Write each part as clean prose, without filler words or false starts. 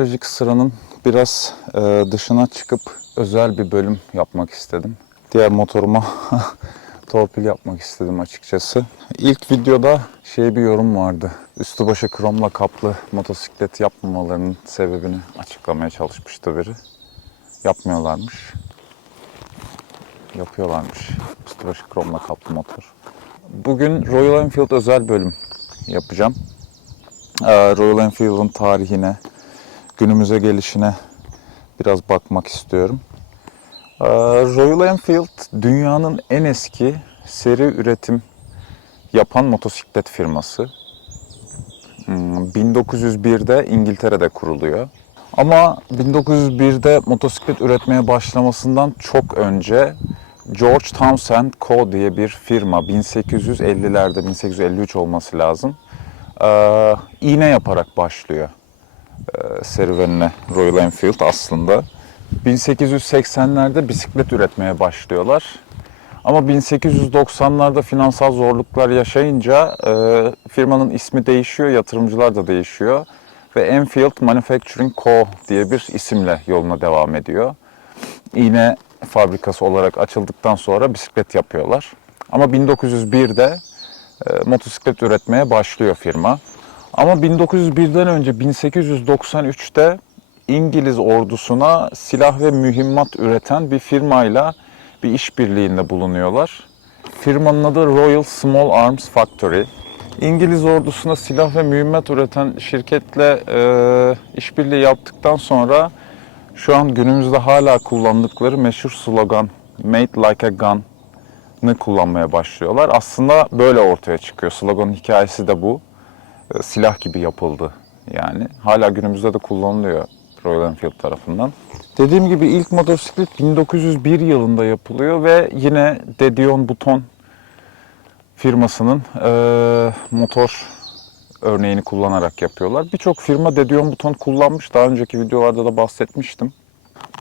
kronolojik sıranın biraz dışına çıkıp özel bir bölüm yapmak istedim. Diğer motoruma torpil yapmak istedim açıkçası. İlk videoda bir yorum vardı. Üstü başı kromla kaplı motosiklet yapmamalarının sebebini açıklamaya çalışmıştı biri. Yapmıyorlarmış. Yapıyorlarmış. Üstü başı kromla kaplı motor. Bugün Royal Enfield özel bölüm yapacağım. Royal Enfield'ın tarihine, günümüze gelişine biraz bakmak istiyorum. Royal Enfield dünyanın en eski seri üretim yapan motosiklet firması. 1901'de İngiltere'de kuruluyor. Ama 1901'de motosiklet üretmeye başlamasından çok önce George Townsend Co. diye bir firma 1850'lerde, 1853 olması lazım, iğne yaparak başlıyor serüvenine Royal Enfield aslında. 1880'lerde bisiklet üretmeye başlıyorlar. Ama 1890'larda finansal zorluklar yaşayınca firmanın ismi değişiyor, yatırımcılar da değişiyor. Ve Enfield Manufacturing Co. diye bir isimle yoluna devam ediyor. İğne fabrikası olarak açıldıktan sonra bisiklet yapıyorlar. Ama 1901'de motosiklet üretmeye başlıyor firma. Ama 1901'den önce 1893'te İngiliz ordusuna silah ve mühimmat üreten bir firmayla bir işbirliğinde bulunuyorlar. Firmanın adı Royal Small Arms Factory. İngiliz ordusuna silah ve mühimmat üreten şirketle işbirliği yaptıktan sonra şu an günümüzde hala kullandıkları meşhur slogan "Made like a gun'ı kullanmaya başlıyorlar. Aslında böyle ortaya çıkıyor. Sloganın hikayesi de bu. Silah gibi yapıldı yani. Hala günümüzde de kullanılıyor Royal Enfield tarafından. Dediğim gibi ilk motosiklet 1901 yılında yapılıyor ve yine De Dion Bouton firmasının motor örneğini kullanarak yapıyorlar. Birçok firma De Dion Bouton kullanmış. Daha önceki videolarda da bahsetmiştim.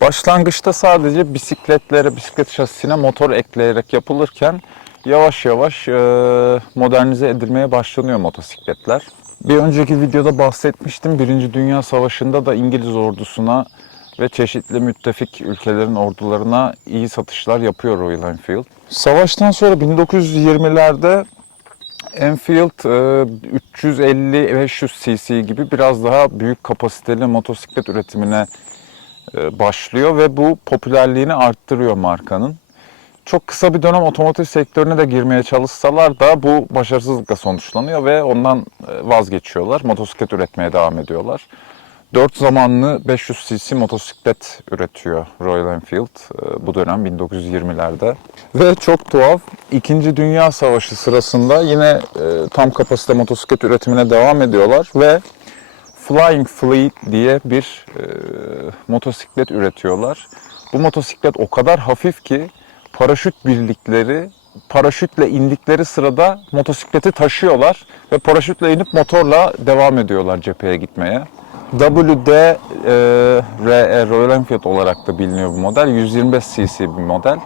Başlangıçta sadece bisiklet şasisine motor ekleyerek yapılırken yavaş yavaş modernize edilmeye başlanıyor motosikletler. Bir önceki videoda bahsetmiştim. Birinci Dünya Savaşı'nda da İngiliz ordusuna ve çeşitli müttefik ülkelerin ordularına iyi satışlar yapıyor Royal Enfield. Savaştan sonra 1920'lerde Enfield 350-500 cc gibi biraz daha büyük kapasiteli motosiklet üretimine başlıyor ve bu popülerliğini arttırıyor markanın. Çok kısa bir dönem otomotiv sektörüne de girmeye çalışsalar da bu başarısızlıkla sonuçlanıyor ve ondan vazgeçiyorlar. Motosiklet üretmeye devam ediyorlar. 4 zamanlı 500 cc motosiklet üretiyor Royal Enfield bu dönem 1920'lerde. Ve çok tuhaf, 2. Dünya Savaşı sırasında yine tam kapasite motosiklet üretimine devam ediyorlar ve Flying Fleet diye bir motosiklet üretiyorlar. Bu motosiklet o kadar hafif ki paraşüt birlikleri paraşütle indikleri sırada motosikleti taşıyorlar ve paraşütle inip motorla devam ediyorlar cepheye gitmeye. WD-RE Royal Enfield olarak da biliniyor bu model. 125 cc bir model.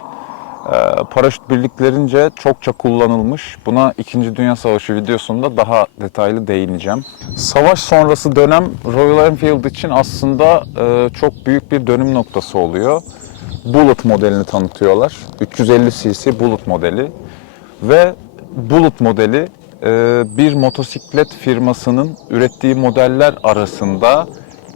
Paraşüt birliklerince çokça kullanılmış. Buna 2. Dünya Savaşı videosunda daha detaylı değineceğim. Savaş sonrası dönem Royal Enfield için aslında çok büyük bir dönüm noktası oluyor. Bullet modelini tanıtıyorlar. 350 cc Bullet modeli. Ve Bullet modeli bir motosiklet firmasının ürettiği modeller arasında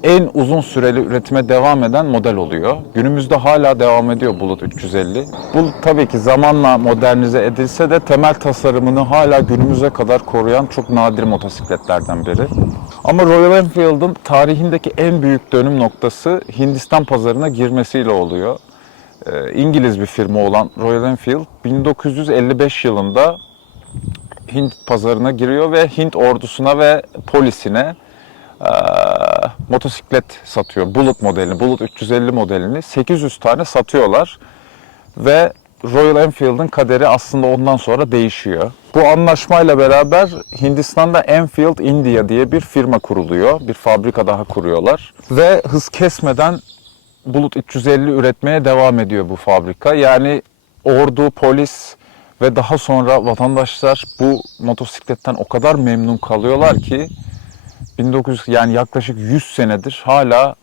en uzun süreli üretime devam eden model oluyor. Günümüzde hala devam ediyor Bullet 350. Bullet tabii ki zamanla modernize edilse de temel tasarımını hala günümüze kadar koruyan çok nadir motosikletlerden biri. Ama Royal Enfield'ın tarihindeki en büyük dönüm noktası Hindistan pazarına girmesiyle oluyor. İngiliz bir firma olan Royal Enfield 1955 yılında Hint pazarına giriyor ve Hint ordusuna ve polisine motosiklet satıyor. Bullet modelini, Bullet 350 modelini 800 tane satıyorlar ve Royal Enfield'ın kaderi aslında ondan sonra değişiyor. Bu anlaşmayla beraber Hindistan'da Enfield India diye bir firma kuruluyor. Bir fabrika daha kuruyorlar ve hız kesmeden Bullet 350 üretmeye devam ediyor bu fabrika. Yani ordu, polis ve daha sonra vatandaşlar bu motosikletten o kadar memnun kalıyorlar ki 1900 yani yaklaşık 100 senedir hala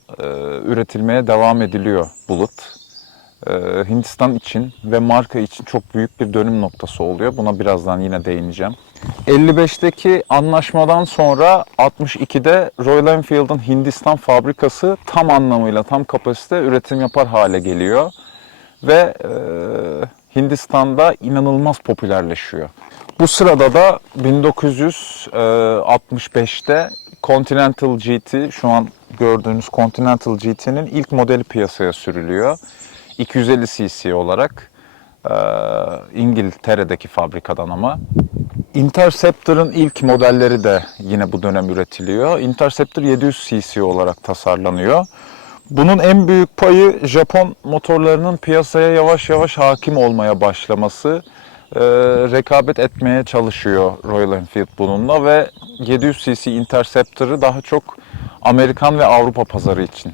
üretilmeye devam ediliyor Bullet. Hindistan için ve marka için çok büyük bir dönüm noktası oluyor. Buna birazdan yine değineceğim. 55'teki anlaşmadan sonra 62'de Royal Enfield'ın Hindistan fabrikası tam anlamıyla tam kapasite üretim yapar hale geliyor. Ve Hindistan'da inanılmaz popülerleşiyor. Bu sırada da 1965'te Continental GT, şu an gördüğünüz Continental GT'nin ilk modeli piyasaya sürülüyor. 250 cc olarak İngiltere'deki fabrikadan ama. Interceptor'ın ilk modelleri de yine bu dönem üretiliyor. Interceptor 700 cc olarak tasarlanıyor. Bunun en büyük payı Japon motorlarının piyasaya yavaş yavaş hakim olmaya başlaması. Rekabet etmeye çalışıyor Royal Enfield bununla ve 700 cc Interceptor'ı daha çok Amerikan ve Avrupa pazarı için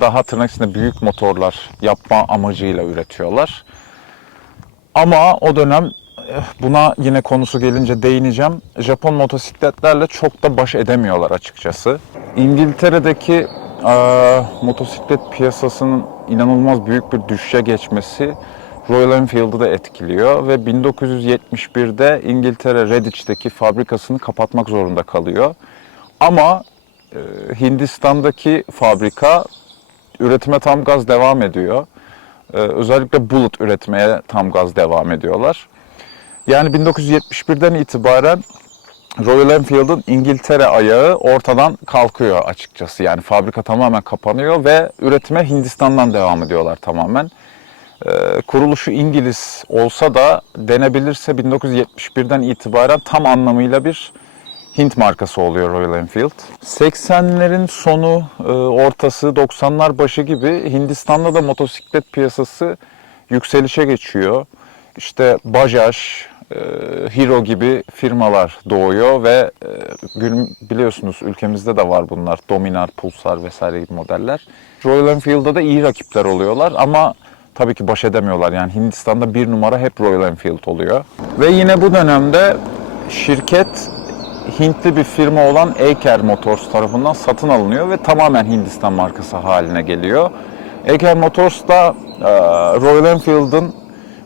daha tırnak içinde büyük motorlar yapma amacıyla üretiyorlar. Ama o dönem, buna yine konusu gelince değineceğim, Japon motosikletlerle çok da baş edemiyorlar açıkçası. İngiltere'deki motosiklet piyasasının inanılmaz büyük bir düşüşe geçmesi Royal Enfield'ı da etkiliyor ve 1971'de İngiltere Redditch'teki fabrikasını kapatmak zorunda kalıyor. Ama Hindistan'daki fabrika üretime tam gaz devam ediyor. Özellikle Bullet üretmeye tam gaz devam ediyorlar. Yani 1971'den itibaren Royal Enfield'ın İngiltere ayağı ortadan kalkıyor açıkçası. Yani fabrika tamamen kapanıyor ve üretime Hindistan'dan devam ediyorlar tamamen. Kuruluşu İngiliz olsa da denebilirse 1971'den itibaren tam anlamıyla bir Hint markası oluyor Royal Enfield. 80'lerin sonu, ortası, 90'lar başı gibi Hindistan'da da motosiklet piyasası yükselişe geçiyor. İşte Bajaj, Hero gibi firmalar doğuyor ve biliyorsunuz ülkemizde de var bunlar. Dominar, Pulsar vesaire gibi modeller. Royal Enfield'da da iyi rakipler oluyorlar ama tabii ki baş edemiyorlar. Yani Hindistan'da bir numara hep Royal Enfield oluyor. Ve yine bu dönemde şirket Hintli bir firma olan Eicher Motors tarafından satın alınıyor ve tamamen Hindistan markası haline geliyor. Eicher Motors da Royal Enfield'ın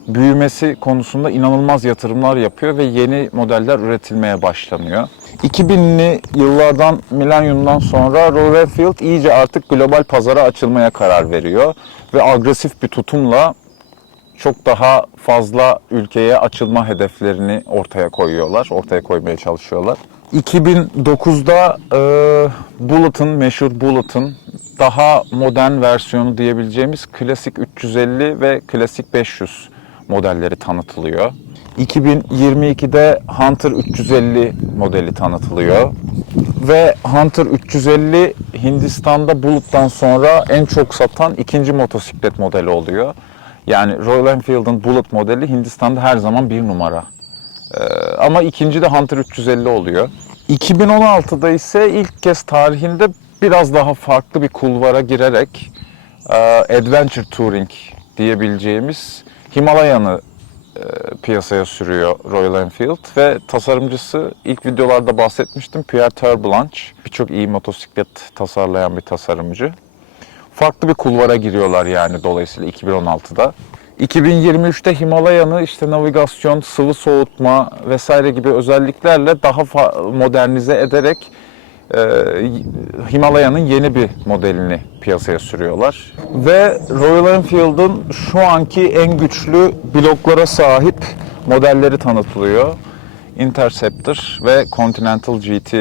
büyümesi konusunda inanılmaz yatırımlar yapıyor ve yeni modeller üretilmeye başlanıyor. 2000'li yıllardan, milenyumdan sonra Royal Enfield iyice artık global pazara açılmaya karar veriyor ve agresif bir tutumla çok daha fazla ülkeye açılma hedeflerini ortaya koymaya çalışıyorlar. 2009'da Bullett'ın, meşhur Bullett'ın daha modern versiyonu diyebileceğimiz Klasik 350 ve Klasik 500 modelleri tanıtılıyor. 2022'de Hunter 350 modeli tanıtılıyor. Ve Hunter 350 Hindistan'da Bullett'tan sonra en çok satan ikinci motosiklet modeli oluyor. Yani Royal Enfield'ın Bullet modeli Hindistan'da her zaman bir numara. Ama ikinci de Hunter 350 oluyor. 2016'da ise ilk kez tarihinde biraz daha farklı bir kulvara girerek Adventure Touring diyebileceğimiz Himalayan'ı piyasaya sürüyor Royal Enfield ve tasarımcısı, ilk videolarda bahsetmiştim, Pierre Turblanche. Birçok iyi motosiklet tasarlayan bir tasarımcı. Farklı bir kulvara giriyorlar yani dolayısıyla 2016'da. 2023'te Himalayan'ı işte navigasyon, sıvı soğutma vesaire gibi özelliklerle daha modernize ederek Himalayan'ın yeni bir modelini piyasaya sürüyorlar. Ve Royal Enfield'ın şu anki en güçlü bloklara sahip modelleri tanıtılıyor. Interceptor ve Continental GT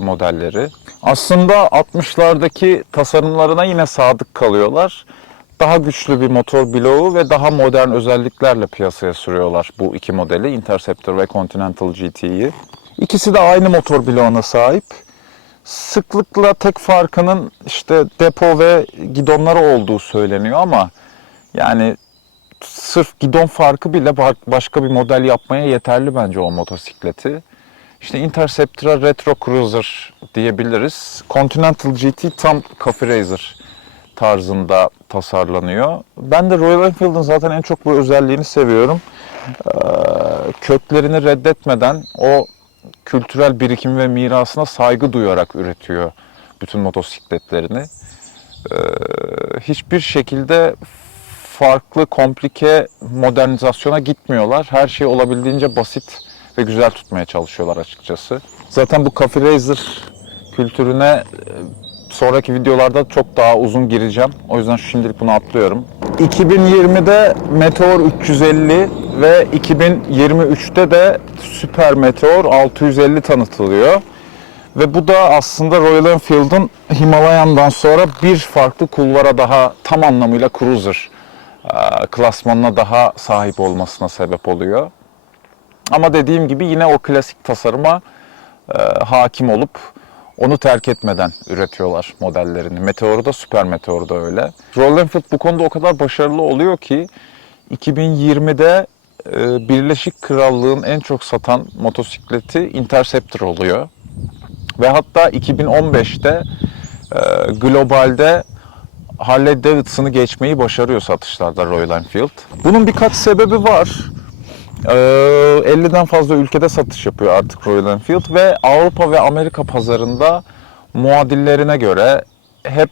modelleri. Aslında 60'lardaki tasarımlarına yine sadık kalıyorlar. Daha güçlü bir motor bloğu ve daha modern özelliklerle piyasaya sürüyorlar bu iki modeli, Interceptor ve Continental GT'yi. İkisi de aynı motor bloğuna sahip. Sıklıkla tek farkının işte depo ve gidonları olduğu söyleniyor ama yani sırf gidon farkı bile başka bir model yapmaya yeterli bence o motosikleti. İşte Interceptor'a Retro Cruiser diyebiliriz. Continental GT tam Coffee Racer tarzında tasarlanıyor. Ben de Royal Enfield'ın zaten en çok bu özelliğini seviyorum. Köklerini reddetmeden o kültürel birikim ve mirasına saygı duyarak üretiyor bütün motosikletlerini. Hiçbir şekilde farklı, komplike modernizasyona gitmiyorlar. Her şeyi olabildiğince basit ve güzel tutmaya çalışıyorlar açıkçası. Zaten bu Cafe Racer kültürüne sonraki videolarda çok daha uzun gireceğim. O yüzden şimdilik bunu atlıyorum. 2020'de Meteor 350 ve 2023'te de Super Meteor 650 tanıtılıyor. Ve bu da aslında Royal Enfield'ın Himalayan'dan sonra bir farklı kulvara daha tam anlamıyla cruiser klasmanına daha sahip olmasına sebep oluyor. Ama dediğim gibi yine o klasik tasarıma hakim olup onu terk etmeden üretiyorlar modellerini. Meteor'u da Super Meteor'u da öyle. Royal Enfield bu konuda o kadar başarılı oluyor ki 2020'de Birleşik Krallığın en çok satan motosikleti Interceptor oluyor. Ve hatta 2015'te globalde Harley Davidson'ı geçmeyi başarıyor satışlarda Royal Enfield. Bunun birkaç sebebi var. 50'den fazla ülkede satış yapıyor artık Royal Enfield ve Avrupa ve Amerika pazarında muadillerine göre hep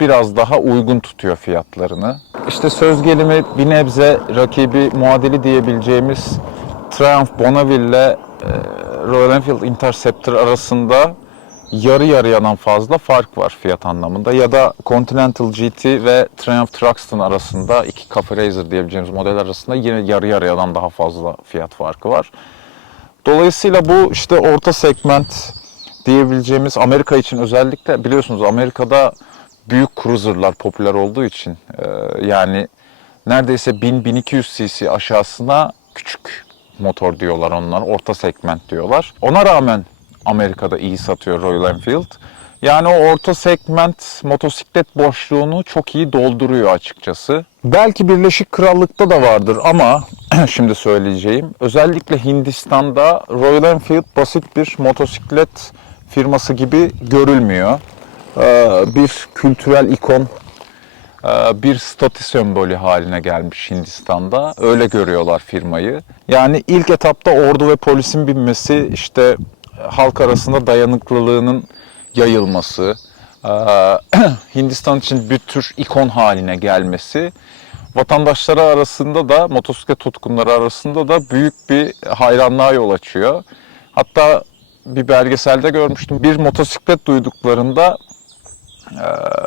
biraz daha uygun tutuyor fiyatlarını. İşte söz gelimi bir nebze rakibi muadili diyebileceğimiz Triumph Bonneville ile Royal Enfield Interceptor arasında yarı yarıyadan fazla fark var fiyat anlamında. Ya da Continental GT ve Triumph Truxton arasında, iki Cafe Racer diyebileceğimiz model arasında yine yarı yarıyadan daha fazla fiyat farkı var. Dolayısıyla bu işte orta segment diyebileceğimiz, Amerika için özellikle biliyorsunuz Amerika'da büyük cruiser'lar popüler olduğu için yani neredeyse 1000-1200 cc aşağısına küçük motor diyorlar onlar, orta segment diyorlar. Ona rağmen Amerika'da iyi satıyor Royal Enfield. Yani o orta segment motosiklet boşluğunu çok iyi dolduruyor açıkçası. Belki Birleşik Krallık'ta da vardır ama şimdi söyleyeceğim. Özellikle Hindistan'da Royal Enfield basit bir motosiklet firması gibi görülmüyor. Bir kültürel ikon, bir statü sembolü haline gelmiş Hindistan'da. Öyle görüyorlar firmayı. Yani ilk etapta ordu ve polisin binmesi, işte halk arasında dayanıklılığının yayılması, Hindistan için bir tür ikon haline gelmesi, vatandaşları arasında da, motosiklet tutkunları arasında da büyük bir hayranlığa yol açıyor. Hatta bir belgeselde görmüştüm. Bir motosiklet duyduklarında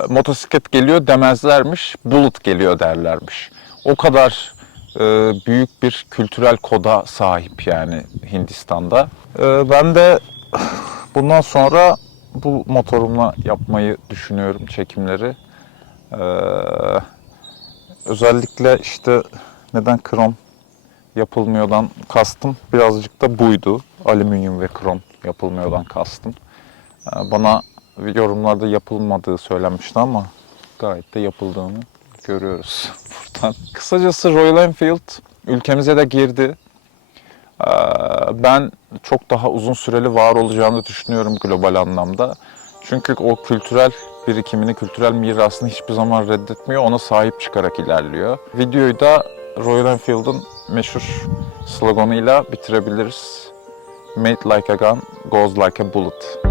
motosiklet geliyor demezlermiş, Bullet geliyor derlermiş. O kadar büyük bir kültürel koda sahip yani Hindistan'da. Ben de bundan sonra bu motorumla yapmayı düşünüyorum çekimleri. Özellikle işte neden krom yapılmıyordan kastım birazcık da buydu. Alüminyum ve krom yapılmıyordan kastım. Bana yorumlarda yapılmadığı söylenmişti ama gayet de yapıldığını görüyoruz buradan. Kısacası Royal Enfield ülkemize de girdi. Ben çok daha uzun süreli var olacağını düşünüyorum global anlamda. Çünkü o kültürel birikimini, kültürel mirasını hiçbir zaman reddetmiyor. Ona sahip çıkarak ilerliyor. Videoyu da Royal Enfield'ın meşhur sloganıyla bitirebiliriz. Made like a gun, goes like a bullet.